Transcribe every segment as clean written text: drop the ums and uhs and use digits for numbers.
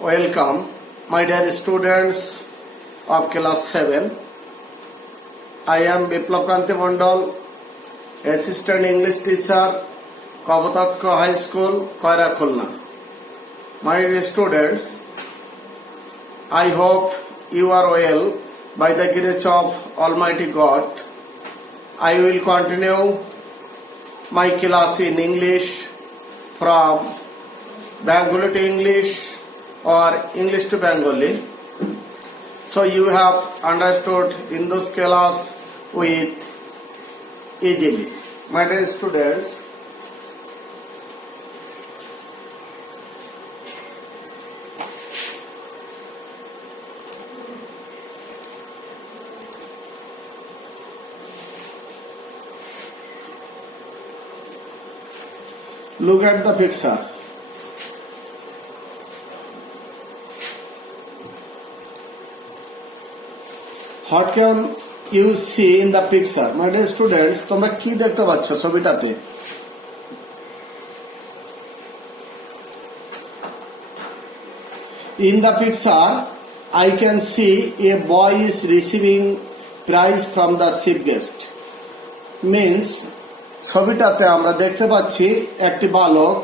Welcome, my dear students of class 7. I am Biplab Kanti Mondol, Assistant English Teacher, Kabatakka High School, Koira Khulna. My dear students, I hope you are well by the grace of Almighty God. I will continue my class in English from Bengali to English or English to Bengali. So you have understood in this class with easily. My dear students, look at the picture. What can you see in the picture? My dear students, তোমরা কি দেখতে পাচ্ছ ছবিটাতে? In the picture, I can see a boy is receiving prize from the chief guest. Means ছবিটাতে আমরা দেখতে পাচ্ছি একটি বালক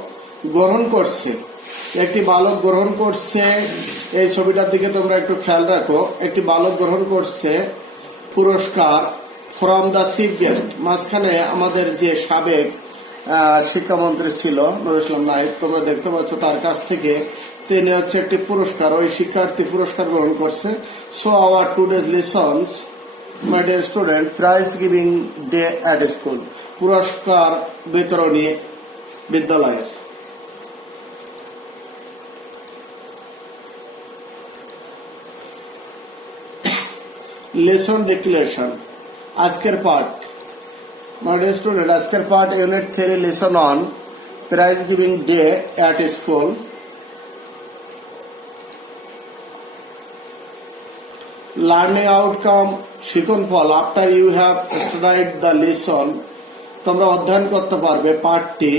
গ্রহণ করছে। একটি বালক গ্রহণ করছে, এই ছবিটার দিকে তোমরা একটু খেয়াল রাখো। একটি বালক গ্রহণ করছে পুরস্কার ফ্রম দ্য চিফ গেস্ট। মাঝখানে আমাদের যে সাবেক শিক্ষামন্ত্রী ছিল নুরুল ইসলাম নাহিদ, তোমরা দেখতে পাচ্ছ তার কাছ থেকে তিনি হচ্ছে একটি পুরস্কার, ওই শিক্ষার্থী পুরস্কার গ্রহণ করছে। So our today's lessons, my dear student, prize giving day at school, পুরস্কার বিতরণী বিদ্যালয়ের। লেসন ডিক্লারেশন, আজকের পার্ট। মাই ডিয়ার স্টুডেন্ট, আজকের part unit 3 lesson on prize giving day at school. Learning outcome, শিখন ফল। After you have studied the lesson, তোমরা অধ্যয়ন করতে পারবে পাঠটি।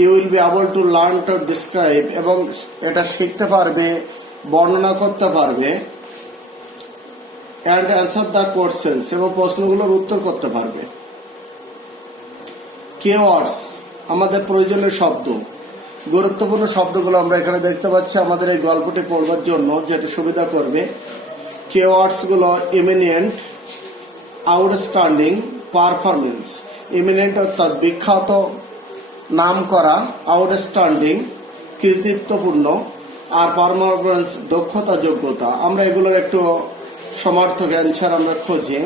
You will be able to learn to describe, এবং এটা শিখতে পারবে, বর্ণনা করতে পারবে। অ্যান্ড অ্যান্সার দ্য কোয়েশ্চেনস, এবং প্রশ্নগুলোর উত্তর করতে পারবে। কিওয়ার্ডস, আমাদের প্রয়োজনীয় শব্দ, গুরুত্বপূর্ণ শব্দগুলো আমরা এখানে দেখতে পাচ্ছি আমাদের এই গল্পটি পড়বার জন্য, যেটা সুবিধা করবে। কিওয়ার্ডস গুলো ইমিনেন্ট, আউটস্ট্যান্ডিং, পারফরমেন্স। ইমিনেন্ট অর্থাৎ বিখ্যাত, নাম করা, আউটস্ট্যান্ডিং কৃতিত্বপূর্ণ, আর পারফরমেন্স দক্ষতা, যোগ্যতা। আমরা এগুলোর একটু সমার্থক অ্যান্সার আমরা খুঁজি।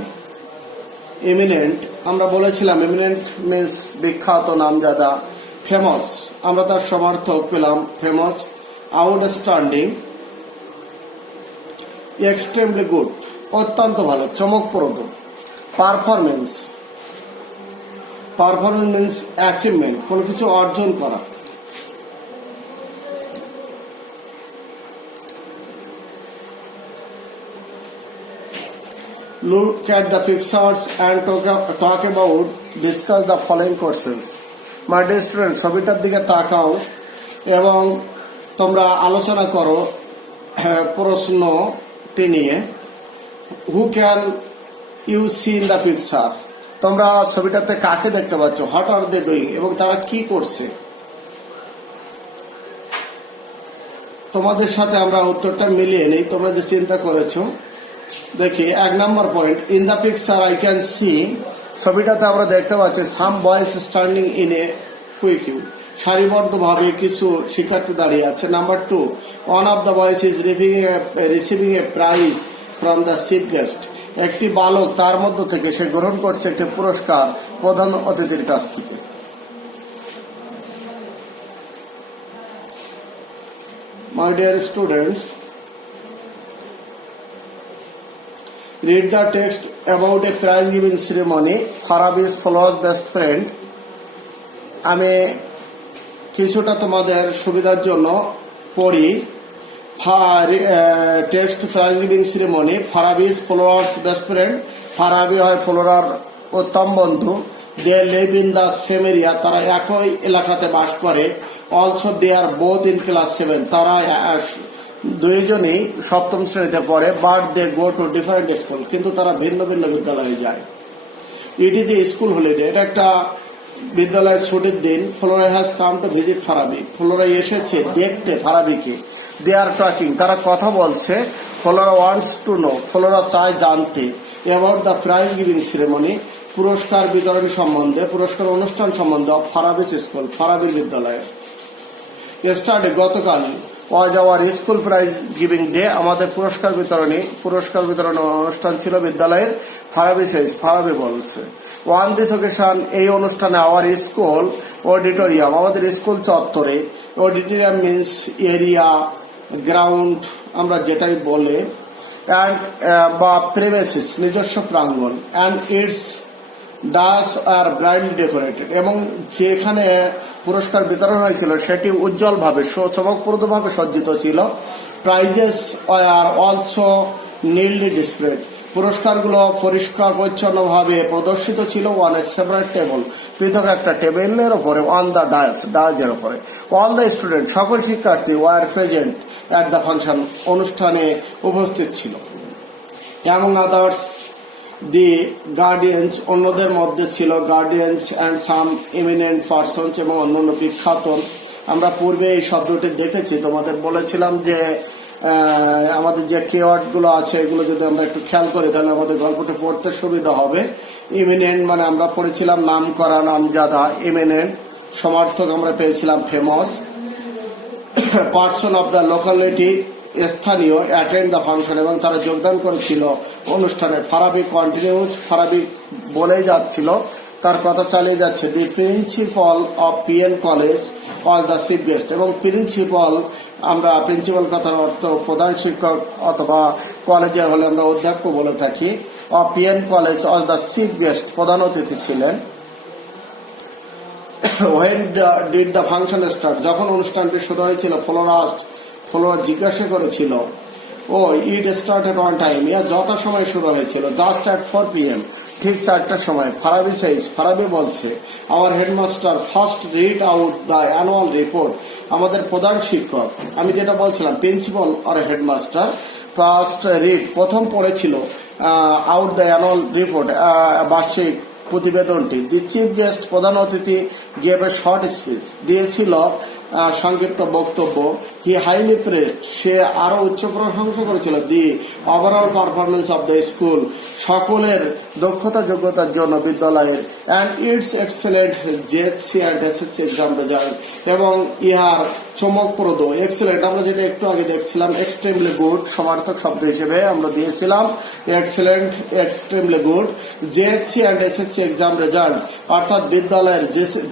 ইমিনেন্ট আমরা বলেছিলাম, ইমিনেন্ট মিন্স বিখ্যাত, নামজাদা। ফেমাস আমরা তার সমার্থক পেলাম, ফেমাস। আউটস্ট্যান্ডিং, এক্সট্রিমলি গুড, অত্যন্ত ভালো, চমকপ্রদ। পারফরমেন্স, পারফরমেন্স মিন্স অ্যাচিভমেন্ট, কোনো কিছু অর্জন করা। Look at the pictures and talk about, discuss the following questions. My dear students, ছবিটার দিকে তাকাও এবং তোমরা আলোচনা করো প্রশ্নটি নিয়ে। Who can you see in the picture? তোমরা ছবিটাতে কাকে দেখতে পাচ্ছ? What are they doing? এবং তারা কি করছে? তোমাদের সাথে আমরা উত্তরটা মিলিয়ে নেই, তোমরা যে চিন্তা করেছো। দেখি 1 নম্বর point, in the picture I can see, ছবিটাতে আমরা দেখতে পাচ্ছি some boys standing in a queue, সারিবদ্ধভাবে কিছু শিক্ষার্থী দাঁড়িয়ে আছে। Number 2, one of the boys is receiving a prize from the chief guest, একটি বালক তার মধ্য থেকে সে গ্রহণ করছে একটি পুরস্কার প্রধান অতিথির কাছ থেকে। মাই dear students, read the text about a prize giving ceremony. Farabi's followers best friend. আমি কিছুটা তোমাদের সুবিধার জন্য পড়ি। Text prize giving ceremony, Farabi's followers best friend, Farabi হয় ফলোরার উত্তম বন্ধু। They live in the same area, তারা একই এলাকাতে বাস করে। Also they are both in class 7, তারা দুইজনই সপ্তম শ্রেণীতে পড়ে, but they go to different school, কিন্তু তারা ভিন্ন ভিন্ন বিদ্যালয়ে যায়। It is a school holiday, এটা একটা বিদ্যালয়ের ছুটির দিন। Flora has come to visit Farabi, Flora এসেছে দেখতে ফারাবিকে। দে আর টকিং, তারা কথা বলছে। Flora wants to know, Flora চায় জানতে। About the prize giving ceremony, পুরস্কার বিতরণ সম্বন্ধে, পুরস্কার অনুষ্ঠান সম্বন্ধে অফ ফারাবিস স্কুল, ফারাবির বিদ্যালয়ে। ইয়েস্টারডে, গতকাল, was our school prize giving day, আমাদের পুরস্কার বিতরণ অনুষ্ঠান ছিল বিদ্যালয়ের। ফারাবি সেজ, ফারাবি বলছে। ওয়ান দিস অকেশন, এই অনুষ্ঠানে আওয়ার স্কুল অডিটোরিয়াম, আমাদের স্কুল চত্বরে। অডিটোরিয়াম মিন্স এরিয়া, গ্রাউন্ড আমরা যেটাই বলে, অ্যান্ড বা প্রেমিসিস, নিজস্ব প্রাঙ্গণ। And it's does are brightly decorated, এবং যেখানে পুরস্কার বিতরণ হয়েছিল সেটি উজ্জ্বলভাবে, চমকপ্রদভাবে সজ্জিত ছিল। প্রাইজেস আর অলসো নিডলি ডিসপ্লেড, পুরস্কারগুলো পরিষ্কার পরিচ্ছন্নভাবে প্রদর্শিত ছিল। ওয়ান এ সেপারেট টেবল, পৃথক একটা টেবিলের উপরে। অন দ্য ডায়াজের উপরে। অল দ্য স্টুডেন্ট, সকল শিক্ষার্থী were present at the function, অনুষ্ঠানে উপস্থিত ছিল। অ্যামং আদার্স দি গার্ডিয়ান্স, অন্যদের মধ্যে ছিল guardians and some eminent persons, এবং অন্যান্য বিখ্যাত। আমরা পূর্বে এই শব্দটি দেখেছি, তোমাদের বলেছিলাম যে আমাদের যে কিওয়ার্ড গুলো আছে এগুলো যদি আমরা একটু খেয়াল করি তাহলে আমাদের গল্পটা পড়তে সুবিধা হবে। ইমিনেন্ট মানে আমরা পড়েছিলাম নাম করা, নামজাদা। এমিনেন্ট সমার্থক আমরা পেয়েছিলাম famous. Person of the locality, স্থানীয়। অ্যাটেন্ড দ্য ফাংশন, এবং তারা যোগদান করেছিল অনুষ্ঠানে। ফারাবি কন্টিনিউজ, ফারাবি বলেই যাচ্ছিল, তার কথা চালিয়ে যাচ্ছে। The principal of PN college was the chief guest, এবং প্রিন্সিপাল, আমরা প্রিন্সিপাল কথার অর্থ প্রধান শিক্ষক, অথবা কলেজের হলে আমরা অধ্যক্ষ বলে থাকি। Of PN college was the chief guest, প্রধান অতিথি ছিলেন। When did the function start, যখন অনুষ্ঠানটি শুরু হয়েছিল? ফ্লোরা জিজ্ঞাসা করেছিল। ও ইট স্টার্টেড অন টাইম, যথাসময়ে শুরু হয়েছিল। জাস্ট অ্যাট 4 PM, ঠিক 4টার সময়। ফারাবি সাইজ, ফারাবি বলছে। Our headmaster first read out the annual report, আমাদের প্রধান শিক্ষক, আমি যেটা বলছিলাম প্রিন্সিপাল আর হেডমাস্টার, ফার্স্ট রিড প্রথম পড়েছিল আউট দ্য অ্যানুয়াল রিপোর্ট, বার্ষিক প্রতিবেদনটি। দি চিফ গেস্ট, প্রধান অতিথি, গেভ এ শর্ট স্পিচ, দিয়েছিল সংক্ষিপ্ত বক্তব্য। হি হাইলি প্রেসড, সে আরো উচ্চ প্রশংসা করেছিল। The overall performance of the school, সকলের দক্ষতা যোগ্যতার জন্য বিদ্যালয়ের। And its excellent JSC and SSC exam result, এবং ইহার চমকপ্রদ। এক্সেলেন্ট আমরা যেটা একটু আগে দেখছিলাম, এক্সট্রিমলি গুড সমার্থক শব্দ হিসেবে আমরা দিয়েছিলাম। Excellent, extremely good. JSC and SSC exam result, অর্থাৎ বিদ্যালয়ের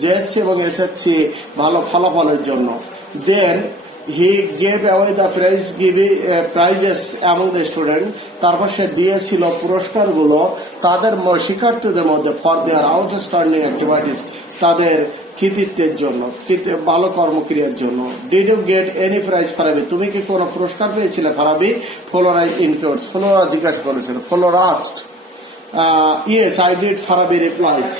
জেএসসি এবং এসএসসি ভালো ফলাফলের জন্য। Then he gave away the prizes among the student, তারপর সে দিয়েছিল পুরস্কারগুলো তাদের শিক্ষার্থীদের মধ্যে। ফর দেয়ার আউটস্ট্যান্ডিং অ্যাক্টিভিটিস, তাদের কৃতিত্বের জন্য, ভালো কর্মক্রিয়ার জন্য। Did you get any prize Farabi, তুমি কি কোনো পুরস্কার পেয়েছিলে ফারাবি? ফ্লোরা ইনকিউরড, ফ্লোরা জিজ্ঞাসা করেছিল। Flora asked. Yes I did, Farabi replies.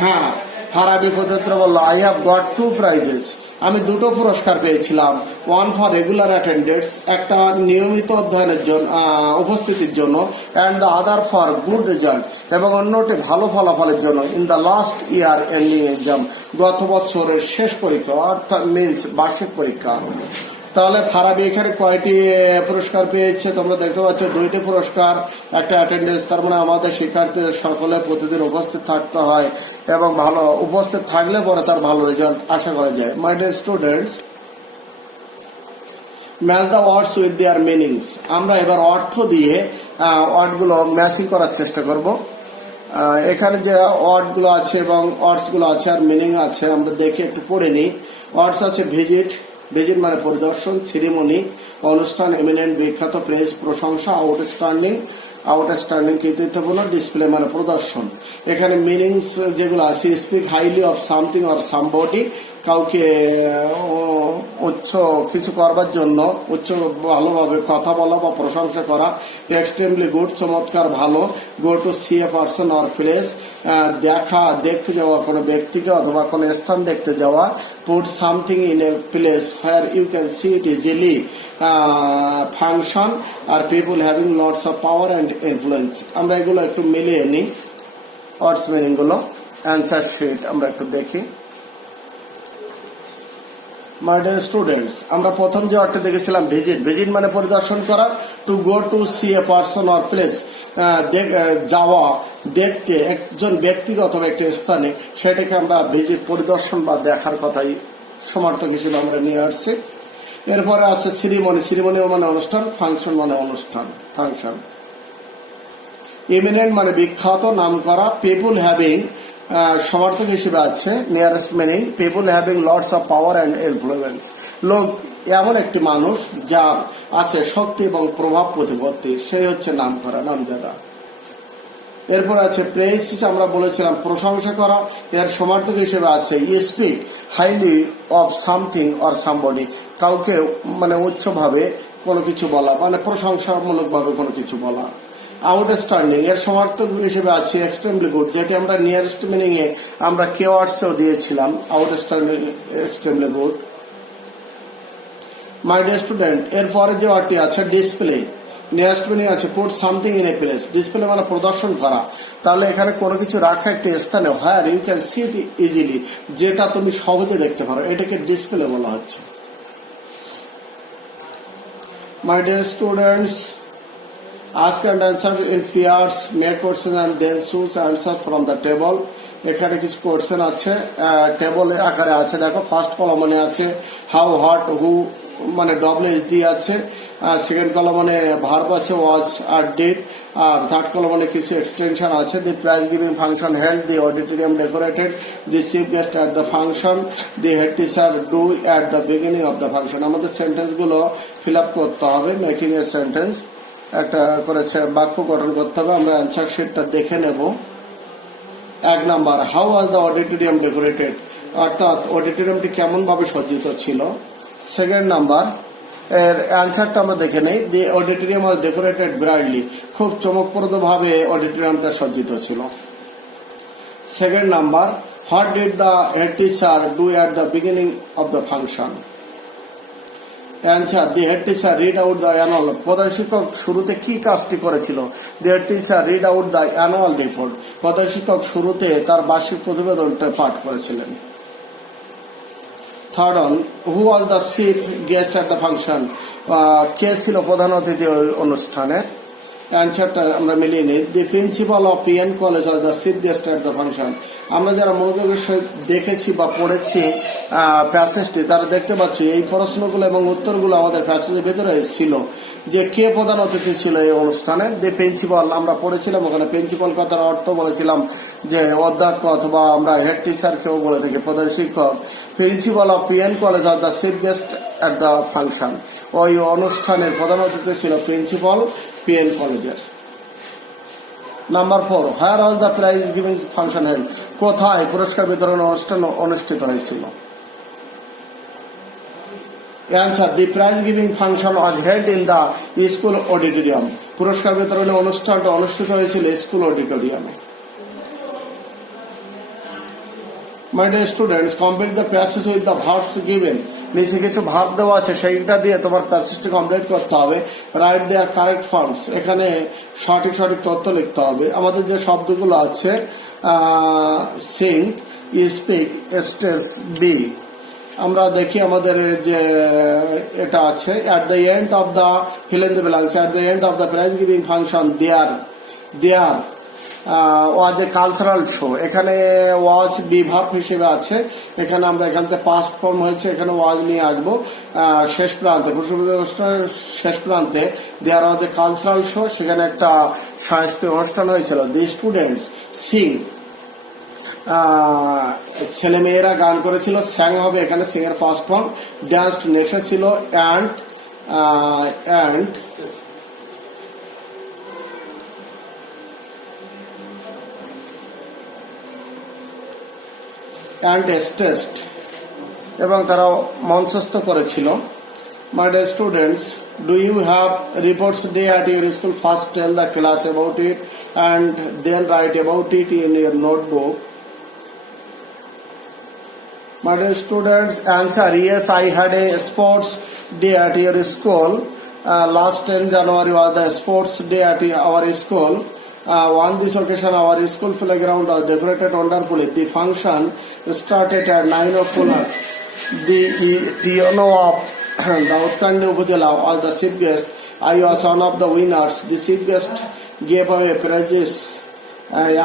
হ্যাঁ, ফারাবি প্রত্যুত্তর বলল, আই হ্যাভ গট 2 prizes, আমি 2টো পুরস্কার পেয়েছিলাম। ওয়ান ফর রেগুলার অ্যাটেন্ডেন্স, একটা নিয়মিত অধ্যয়নের জন্য, উপস্থিতির জন্য। And the other for good result, এবং অন্যটি ভালো ফলাফলের জন্য। In the last year ending exam, গত বছরের শেষ পরীক্ষা, অর্থাৎ মিন্স বার্ষিক পরীক্ষা। তাহলে ফারাবি এখানে কয়টি পুরস্কার পেয়েছে তোমরা দেখতে পাচ্ছ? 2টি পুরস্কার, একটা অ্যাটেন্ডেন্স, তার মানে আমাদের শিক্ষার্থীদের সকলে প্রতিদিন উপস্থিত থাকতে হয়, এবং ভালো উপস্থিত থাকলে পরে তার ভালো রেজাল্ট আশা করা যায়। মাই dear students, match the words with their meanings, আমরা এবার অর্থ দিয়ে ওয়ার্ডগুলো ম্যাচিং করার চেষ্টা করব। এখানে যে ওয়ার্ডগুলো আছে এবং ওয়ার্ডসগুলো আছে আর মিনিং আছে, আমরা দেখে একটু পড়ে নিই। ওয়ার্ডস আছে ভিজিট, ভিজিট মানে পরিদর্শন। সেরিমনি, অনুষ্ঠান। এমিনেন্ট, বিখ্যাত। প্রেজ, প্রশংসা। আউটস্ট্যান্ডিং, আউটস্ট্যান্ডিং কৃতিত্বপূর্ণ, ডিসপ্লে মানে প্রদর্শন। এখানে মিনিংস যেগুলো আছে, speak highly of something or somebody, কাউকে উচ্চ কিছু করবার জন্য উচ্চ ভালোভাবে কথা বলা বা প্রশংসা করা। এক্সট্রিমলি গুড চমৎকার ভালো। Go to see a person or place দেখতে যাওয়া কোনো ব্যক্তিকে অথবা কোনো স্থান দেখতে যাওয়া। Put something in a place where you can see it easily function আর people having lots of power and influence. আমরা এগুলো একটু মিলিয়ে নিই, ওয়ার্ডস মিনিং গুলো। অ্যান্সার শিট আমরা একটু দেখি। মাই ডিয়ার স্টুডেন্টস, আমরা প্রথম যে অর্থে দেখেছিলাম ভিজিট। ভিজিট মানে পরিদর্শন করা। To go to see a person or place, যাওয়া, দেখতে একজন ব্যক্তিগত অথবা একটি স্থানে, সেটাকে আমরা ভিজিট পরিদর্শন বা দেখার কথাই সমার্থক হিসেবে আমরা নিয়ে আসছি। এরপরে আছে সিরিমনি। সিরিমনি মানে অনুষ্ঠান, ফাংশন মানে অনুষ্ঠান, ফাংশন। ইমিনেন্ট মানে বিখ্যাত, নাম করা। পিপুল হ্যাভিং সমার্থক হিসেবে আছে nearest meaning, people having lots of power and influence. লোক এমন একটি মানুষ যার আছে শক্তি এবং প্রভাব প্রতিপত্তি, সেই হচ্ছে নাম করা, নামজাদা। এরপর আছে প্রেইজ, আমরা বলেছিলাম প্রশংসা করা। এর সমার্থক হিসেবে আছে speak highly of something or somebody, কাউকে মানে উচ্চভাবে কোনো কিছু বলা, মানে প্রশংসামূলক ভাবে কোনো কিছু বলা। আউটস্ট্যান্ডিং এর সমার্থক হিসেবে আছে এক্সট্রিমলি গুড, যেটি আমরা নিয়ারেস্ট মিনিং এ আমরা কিওয়ার্ডসেও দিয়েছিলাম, আউটস্ট্যান্ডিং, এক্সট্রিমলি গুড। মাই ডিয়ার স্টুডেন্ট, এরপরে যে ওয়ার্ডটি আছে ডিসপ্লে। নিয়ারেস্ট মিনিং আছে put something in a place. Display মানে প্রদর্শন করা। তাহলে এখানে কোনো কিছু রাখা একটি স্থানে, where you can see it easily, যেটা তুমি সহজে দেখতে পারো, এটাকে ডিসপ্লে বলা হচ্ছে। My dear students, ask and answer in pairs, make question and then choose answer from the table. এখানে কিছু কোশ্চেন আছে, টেবল আকারে আছে। দেখো, ফার্স্ট কলমে আছে হাউ, হোয়াট, হু মানে WHD আছে। সেকেন্ড কলমে ভার্ব আছে ওয়াজ আর ডিড। আর থার্ড কলমে কিছু এক্সটেনশন আছে। দি prize giving function held, the auditorium decorated, the chief gazed at the function, the head teacher do at the beginning of the function. আমাদের sentence গুলো fill up করতে হবে, making এর sentence একটা করেছে, বাক্য গঠন করতে হবে। আমরা অ্যান্সার শিটটা দেখে নেব। 1 number, how was the auditorium decorated, অর্থাৎ অডিটোরিয়ামটি কেমন ভাবে সজ্জিত ছিল। 2nd নাম্বার, এর অ্যান্সারটা আমরা দেখে নেই। দি অডিটোরিয়াম ওয়াজ ডেকোরেটেড ব্রাইটলি, খুব চমকপ্রদ ভাবে অডিটোরিয়ামটা সজ্জিত ছিল। 2nd number, what did the head teacher do at the beginning of the function. Answer, the head teacher read out the annual, প্রধান শিক্ষক শুরুতে কি কাজটি করেছিল। The head teacher read out the annual report, প্রধান শিক্ষক শুরুতে তার বার্ষিক প্রতিবেদনটা পাঠ করেছিলেন। 3rd one, who was the chief gazed at the function, কে ছিল প্রধান অতিথি ওই অনুষ্ঠানে। অ্যান্সারটা আমরা মিলিয়ে নিই। The principal of PN college was the chief gazed at the function. আমরা যারা মনোযোগের সহিত দেখেছি বা পড়েছি প্যাসেজটি, তারা দেখতে পাচ্ছি এই প্রশ্নগুলো এবং উত্তরগুলো আমাদের প্যাসেজের ভেতরে ছিল, যে কে প্রধান অতিথি ছিল এই অনুষ্ঠানে। দি প্রিন্সিপাল আমরা পড়েছিলাম, ওখানে প্রিন্সিপাল কথার অর্থ বলেছিলাম যে অধ্যক্ষ অথবা আমরা হেড টিচার কেউ বলে থাকি, প্রধান শিক্ষক। Principal of PN college of the chief gazed at the function, ওই অনুষ্ঠানের প্রধান অতিথি ছিল প্রিন্সিপাল পিএন কলেজের। Number 4, where was the prize giving function held, কোথায় পুরস্কার বিতরণ অনুষ্ঠান অনুষ্ঠিত হয়েছিল। Answer, the prize giving function was held in the school auditorium, পুরস্কার বিতরণের অনুষ্ঠানটা অনুষ্ঠিত হয়েছিল স্কুল অডিটোরিয়ামে। মাই dear students, complete the passage with the verbs given. নিচে কিছু ভার্ব দেওয়া আছে, সেইটা দিয়ে তোমার প্যাসেজটি কমপ্লিট করতে হবে। রাইট দেয়ার কারেক্ট ফর্মস, এখানে সঠিক তথ্য লিখতে হবে। আমাদের যে শব্দগুলো আছে, সিং, স্পিক, স্টেজ, বি, আমরা দেখি আমাদের যে এটা আছে, at the end of the fill in the blanks, at the end of the prize giving function there was a cultural show. এখানে ওয়াজ বি ভার্ব হিসেবে আছে, এখানে আমরা এখান থেকে পাস্ট ফর্ম হয়েছে, এখানে ওয়াজ নিয়ে আসবো। শেষ প্রান্তে, শেষ প্রান্তে দেয়ার ওয়াজ এ কালচারাল শো, সেখানে একটা সাংস্কৃতিক অনুষ্ঠান হয়েছিল। দি স্টুডেন্টস সিং, ছেলে মেয়েরা গান করেছিল। স্যাং হবে এখানে, সিং এর ফার্স্ট ফর্ম। ড্যান্স নেচেছিল, অ্যান্ড and a test এবং তারা মঞ্চস্থ করেছিল. My dear students, do you have reports day at your school? First tell the class about it and then write about it in your notebook. My dear students, answer yes, I had a sports day at your school. Last 10 January was the sports day at our school. On this occasion, our school playground was decorated wonderfully. The function started at 9 o'clock. The TNO of Daudkandi Upazila was the chief guest. I was one of the winners. The chief guest gave away prizes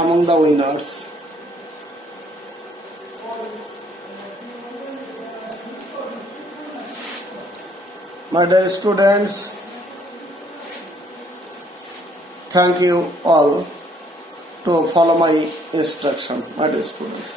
among the winners. My dear students, thank you all to follow my instruction, my dear students.